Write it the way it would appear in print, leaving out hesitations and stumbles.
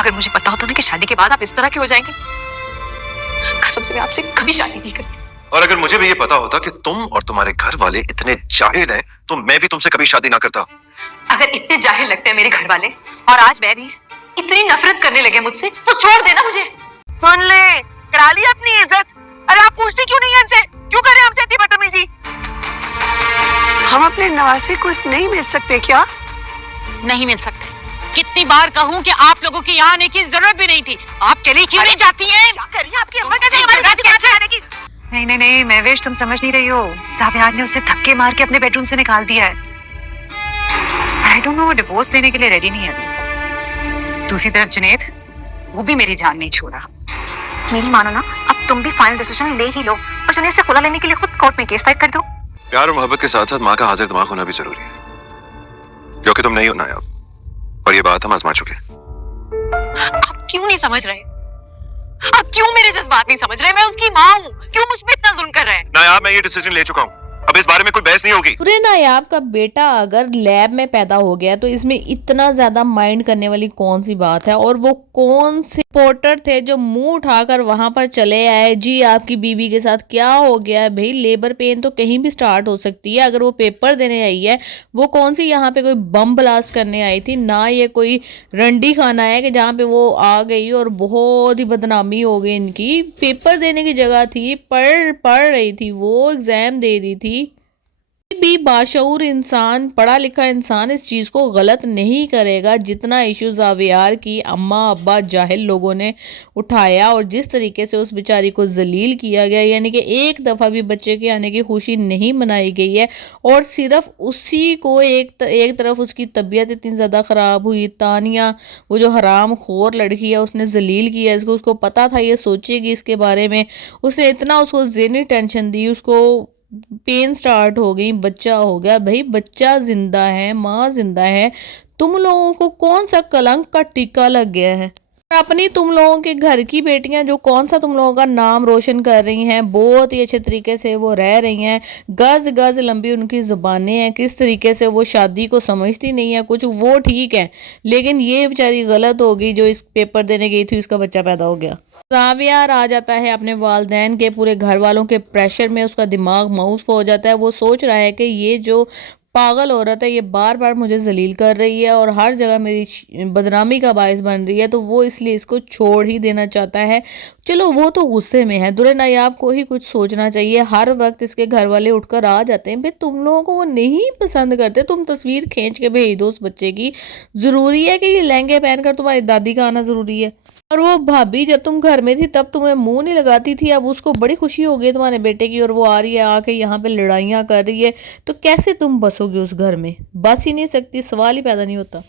अगर मुझे पता होता ना कि शादी के बाद आप इस तरह के हो जाएंगे, कसम से मैं आपसे कभी शादी नहीं करती। और अगर मुझे भी ये पता होता कि तुम और तुम्हारे घर वाले इतने जाहिल हैं, तो मैं भी तुमसे कभी शादी ना करता। अगर इतने जाहिल लगते हैं मेरे घर वाले और आज मैं भी इतनी नफरत करने लगे मुझसे, तो छोड़ देना मुझे। सुन ले, करा ली अपनी इज्जत। अरे आप पूछती क्यों नहीं है हमसे? क्यों कर रहे हैं हमसे इतनी बदतमीजी? हम अपने नवासे को नहीं मिल सकते क्या? नहीं मिल सकते। कितनी बार कहूँ कि आप लोगों की यहाँ आने की जरूरत भी नहीं थी। आप चली क्यों नहीं जाती हैं? क्या करिए आपकी अम्मा कैसे हमारे साथ कैसे आने की? नहीं नहीं नहीं महवेश, तुम समझ नहीं रही हो। सावियार ने उसे धक्के मार के अपने बेडरूम से निकाल दिया है। आई डोंट नो, वो डिवोर्स देने के लिए रेडी नहीं है अभी से। दूसरी तरफ जुनैद, वो भी मेरी जान नहीं छोड़ा। मेरी मानो ना, अब तुम भी फाइनल डिसीजन ले ही लो और जुनैद से खुला लेने के लिए खुद कोर्ट में केस दायर कर दो। प्यार और मोहब्बत के साथ साथ माँ का हाजिर दिमाग होना भी जरूरी है, जो कि तुम नहीं हो नायाब। और ये बात हम आजमा चुके हैं। आप क्यों नहीं समझ रहे? आप क्यों मेरे जज्बात नहीं समझ रहे? मैं उसकी माँ हूँ, क्यों मुझ पे इतना जुल्म कर रहे हैं? नायाब, मैं ये डिसीजन ले चुका हूँ, अब इस बारे में कोई बहस नहीं होगी। पूरे नायाब का बेटा अगर लैब में पैदा हो गया तो इसमें इतना ज्यादा माइंड करने वाली कौन सी बात है? और वो कौन से रिपोर्टर थे जो मुंह उठाकर वहां पर चले आए, जी आपकी बीवी के साथ क्या हो गया है? भाई लेबर पेन तो कहीं भी स्टार्ट हो सकती है। अगर वो पेपर देने आई है, वो कौन सी यहाँ पे कोई बम ब्लास्ट करने आई थी? ना ये कोई रंडी खाना है कि जहाँ पे वो आ गई और बहुत ही बदनामी हो गई इनकी। पेपर देने की जगह थी, पढ़ रही थी, वो एग्जाम दे रही थी। भी बाशऊर इंसान, पढ़ा लिखा इंसान इस चीज़ को गलत नहीं करेगा जितना इशू जावियार की अम्मा अब्बा जाहिल लोगों ने उठाया और जिस तरीके से उस बेचारी को जलील किया गया। यानी कि एक दफ़ा भी बच्चे के आने की खुशी नहीं मनाई गई है और सिर्फ उसी को एक तरफ उसकी तबीयत इतनी ज़्यादा ख़राब हुई। तानिया, वो जो हराम खोर लड़की है, उसने जलील किया इसको। उसको पता था ये सोचेगी इसके बारे में, उसने इतना उसको ज़हनी टेंशन दी, उसको पेन स्टार्ट हो गई, बच्चा हो गया। भाई बच्चा जिंदा है, माँ जिंदा है, तुम लोगों को कौन सा कलंक का टीका लग गया है? अपनी तुम लोगों के घर की बेटियां जो कौन सा तुम लोगों का नाम रोशन कर रही हैं, बहुत ही अच्छे तरीके से वो रह रही हैं, गज गज लंबी उनकी ज़ुबानें हैं, किस तरीके से वो शादी को समझती नहीं है कुछ, वो ठीक है। लेकिन ये बेचारी गलत हो गई जो इस पेपर देने गई थी, उसका बच्चा पैदा हो गया। जावियार आ जाता है अपने वालदैन के पूरे घर वालों के प्रेशर में, उसका दिमाग माउस हो जाता है। वो सोच रहा है कि ये जो पागल औरत है ये बार बार मुझे जलील कर रही है और हर जगह मेरी बदनामी का बायस बन रही है, तो वो इसलिए इसको छोड़ ही देना चाहता है। चलो वो तो गुस्से में है, दुरे नायाब को ही कुछ सोचना चाहिए। हर वक्त इसके घर वाले उठकर आ जाते हैं, भाई तुम लोगों को वो नहीं पसंद करते, तुम तस्वीर खींच के भेज दो उस बच्चे की। ज़रूरी है कि ये लहंगे पहनकर तुम्हारी दादी का आना ज़रूरी है? और वो भाभी जब तुम घर में थी तब तुम्हें मुंह नहीं लगाती थी, अब उसको बड़ी खुशी हो गई तुम्हारे बेटे की और वो आ रही है, आके यहाँ पे लड़ाइयाँ कर रही है, तो कैसे तुम बसोगे उस घर में? बस ही नहीं सकती, सवाल ही पैदा नहीं होता।